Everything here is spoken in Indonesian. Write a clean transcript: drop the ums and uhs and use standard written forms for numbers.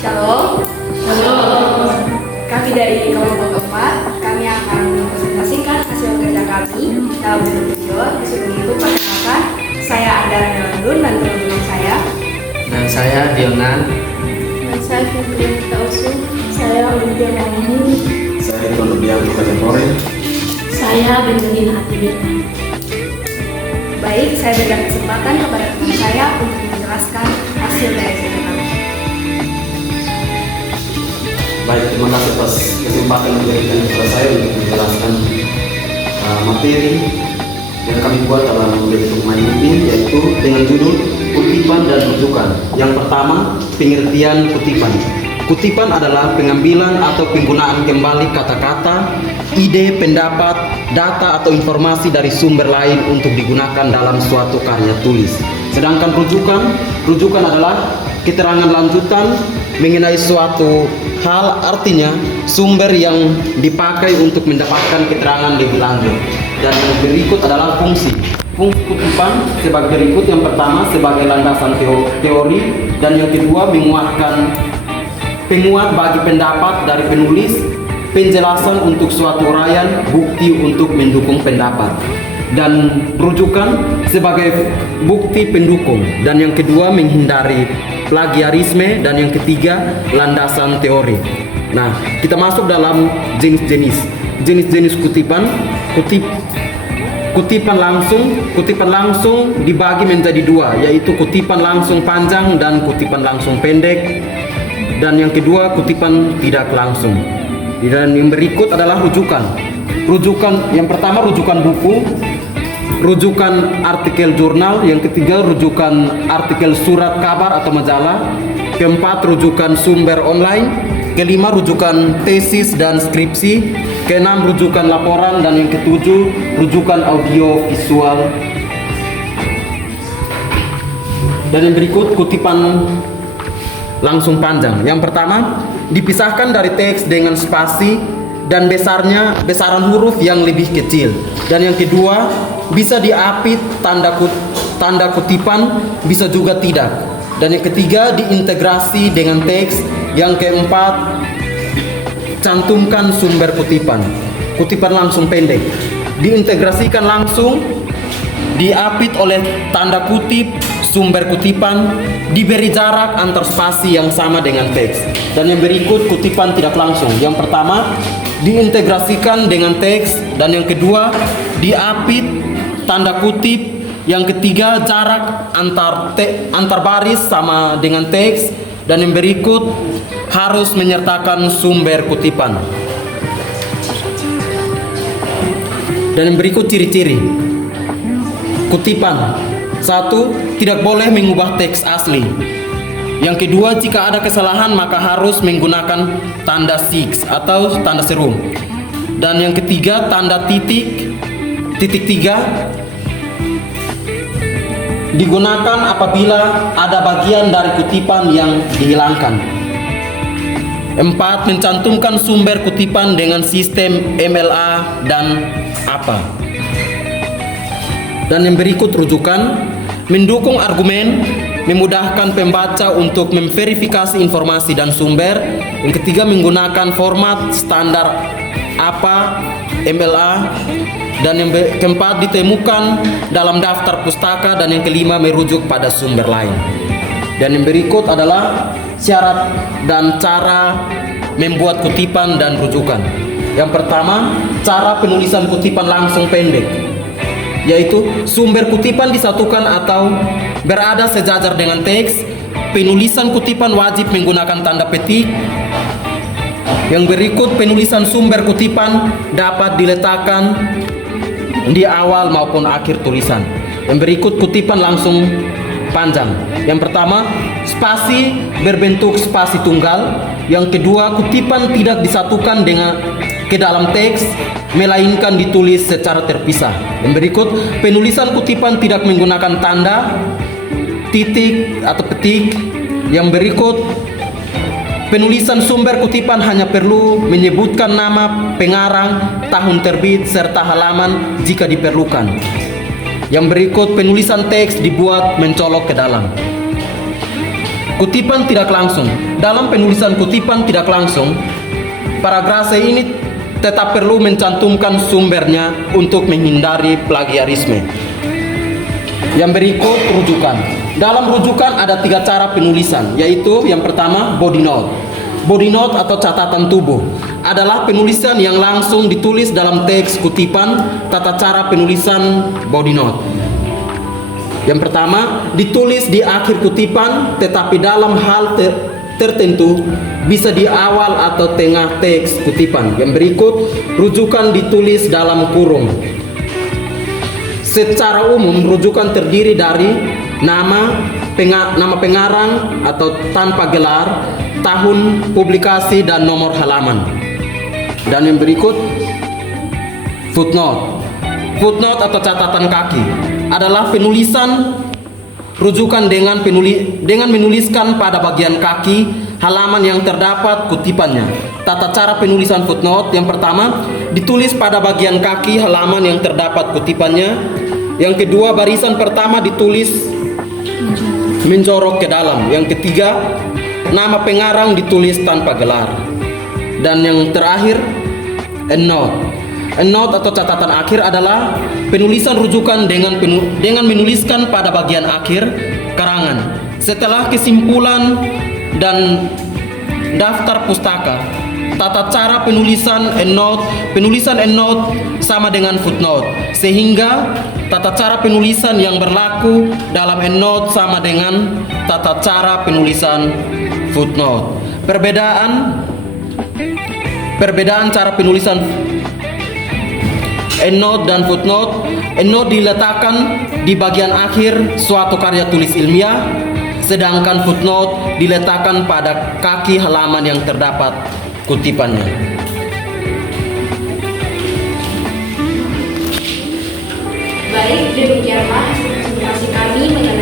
Shalom. Shalom. Kami dari kelompok 4, kami akan mempresentasikan hasil kerja kami dalam bentuk video. Disuruh itu perkenalkan, saya Andara Nelandun dan teman-teman saya. Dan saya Dionan. Dan saya Fitri Tausu. Saya Olimpia Mauni. Saya Ikonobian Kategori. Saya Benjamin Hatibirna. Baik, saya berikan kesempatan kepada teman saya untuk menjelaskan hasil dari kerja kami. Baik, terima kasih atas kesempatan yang diberikan kepada saya untuk menjelaskan materi yang kami buat dalam bentuk main ini, yaitu dengan judul kutipan dan rujukan. Yang pertama, pengertian kutipan. Kutipan adalah pengambilan atau penggunaan kembali kata-kata, ide, pendapat, data atau informasi dari sumber lain untuk digunakan dalam suatu karya tulis. Sedangkan rujukan adalah keterangan lanjutan mengenai suatu hal, artinya sumber yang dipakai untuk mendapatkan keterangan lebih lanjut. Dan yang berikut adalah fungsi. Fungsi kutipan sebagai berikut. Yang pertama sebagai landasan teori, dan yang kedua penguat bagi pendapat dari penulis, penjelasan untuk suatu uraian, bukti untuk mendukung pendapat, dan rujukan sebagai bukti pendukung. Dan yang kedua menghindari plagiarisme, dan yang ketiga landasan teori. Nah, kita masuk dalam jenis-jenis kutipan. Kutipan langsung dibagi menjadi dua, yaitu kutipan langsung panjang dan kutipan langsung pendek. Dan yang kedua kutipan tidak langsung. Dan yang berikut adalah rujukan. Yang pertama rujukan buku, rujukan artikel jurnal. Yang ketiga rujukan artikel surat kabar atau majalah. Keempat rujukan sumber online. Kelima rujukan tesis dan skripsi. Keenam rujukan laporan. Dan yang ketujuh rujukan audio visual. Dan yang berikut kutipan langsung panjang. Yang pertama, dipisahkan dari teks dengan spasi dan besaran huruf yang lebih kecil. Dan yang kedua, bisa diapit tanda kutipan, bisa juga tidak. Dan yang ketiga, diintegrasi dengan teks. Yang keempat, cantumkan sumber kutipan. Kutipan langsung pendek diintegrasikan langsung, diapit oleh tanda kutip sumber kutipan, diberi jarak antar spasi yang sama dengan teks. Dan yang berikut kutipan tidak langsung. Yang pertama, diintegrasikan dengan teks. Dan yang kedua, diapit tanda kutip. Yang ketiga, jarak antar baris sama dengan teks. Dan yang berikut harus menyertakan sumber kutipan. Dan yang berikut ciri-ciri kutipan. 1. Tidak boleh mengubah teks asli. Yang kedua, jika ada kesalahan maka harus menggunakan tanda sigs atau tanda seru. Dan yang ketiga, tanda titik 3 digunakan apabila ada bagian dari kutipan yang dihilangkan. 4. Mencantumkan sumber kutipan dengan sistem MLA dan APA. Dan yang berikut rujukan, mendukung argumen, memudahkan pembaca untuk memverifikasi informasi dan sumber. Yang ketiga, menggunakan format standar APA, MLA. Dan yang keempat, ditemukan dalam daftar pustaka. Dan yang kelima, merujuk pada sumber lain. Dan yang berikut adalah syarat dan cara membuat kutipan dan rujukan. Yang pertama, cara penulisan kutipan langsung pendek, yaitu sumber kutipan disatukan atau berada sejajar dengan teks. Penulisan kutipan wajib menggunakan tanda petik. Yang berikut, penulisan sumber kutipan dapat diletakkan di awal maupun akhir tulisan. Yang berikut kutipan langsung panjang. Yang pertama, spasi berbentuk spasi tunggal. Yang kedua, kutipan tidak disatukan ke dalam teks, melainkan ditulis secara terpisah. Yang berikut, penulisan kutipan tidak menggunakan tanda, titik atau petik. Yang berikut, penulisan sumber kutipan hanya perlu menyebutkan nama pengarang, tahun terbit, serta halaman jika diperlukan. Yang berikut, penulisan teks dibuat mencolok ke dalam. Kutipan tidak langsung. Dalam penulisan kutipan tidak langsung, paragrase ini tetap perlu mencantumkan sumbernya untuk menghindari plagiarisme. Yang berikut rujukan. Dalam rujukan ada 3 cara penulisan, yaitu yang pertama body note. Body note atau catatan tubuh adalah penulisan yang langsung ditulis dalam teks kutipan. Tata cara penulisan body note. Yang pertama, ditulis di akhir kutipan tetapi dalam hal tertentu, bisa di awal atau tengah teks kutipan. Yang berikut, rujukan ditulis dalam kurung. Secara umum, rujukan terdiri dari nama pengarang atau tanpa gelar, tahun publikasi, dan nomor halaman. Dan yang berikut, footnote. Footnote atau catatan kaki adalah penulisan rujukan dengan menuliskan pada bagian kaki halaman yang terdapat kutipannya. Tata cara penulisan footnote: yang pertama, ditulis pada bagian kaki halaman yang terdapat kutipannya. Yang kedua, barisan pertama ditulis menjorok ke dalam. Yang ketiga, nama pengarang ditulis tanpa gelar. Dan yang terakhir, endnote. Endnote atau catatan akhir adalah penulisan rujukan dengan menuliskan pada bagian akhir karangan setelah kesimpulan dan daftar pustaka. Tata cara penulisan endnote sama dengan footnote, sehingga tata cara penulisan yang berlaku dalam endnote sama dengan tata cara penulisan footnote. Perbedaan cara penulisan endnote dan footnote. Endnote diletakkan di bagian akhir suatu karya tulis ilmiah, sedangkan footnote diletakkan pada kaki halaman yang terdapat kutipannya. Baik, demikianlah presentasi kami mengenai